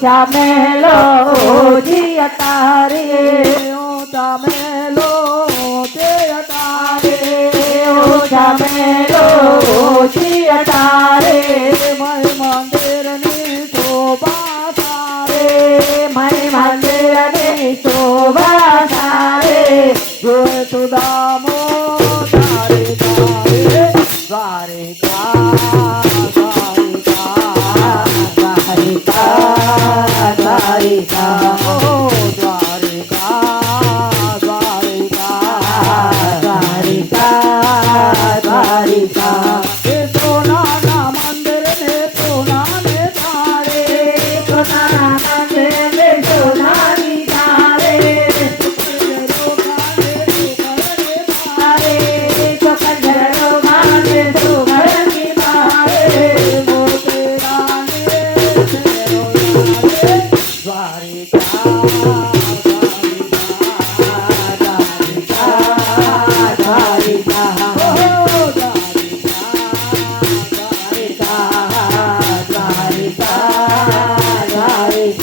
ચામેલો તારે ઓછા મેલો તે તારે ઓછા મેલો જીય તારે, મય મંદિરની શોભા તારે મય મંદિરની શોભા તારે જોય સુદામો Africa.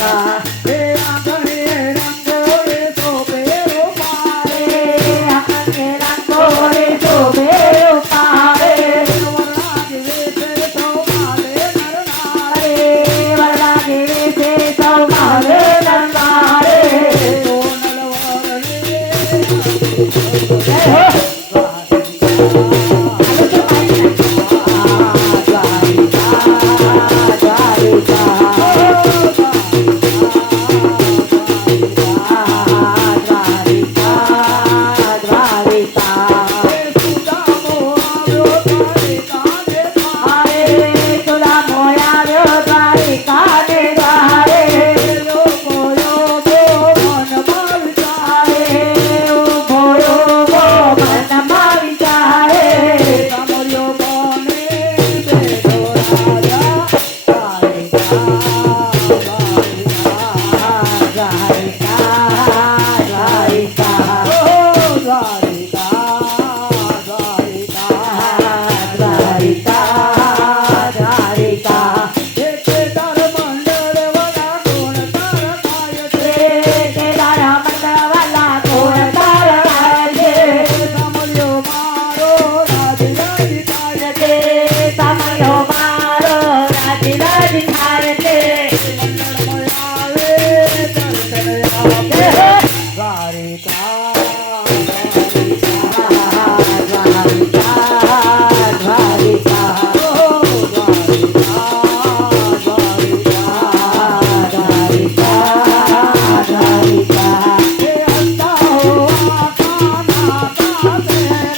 ah, da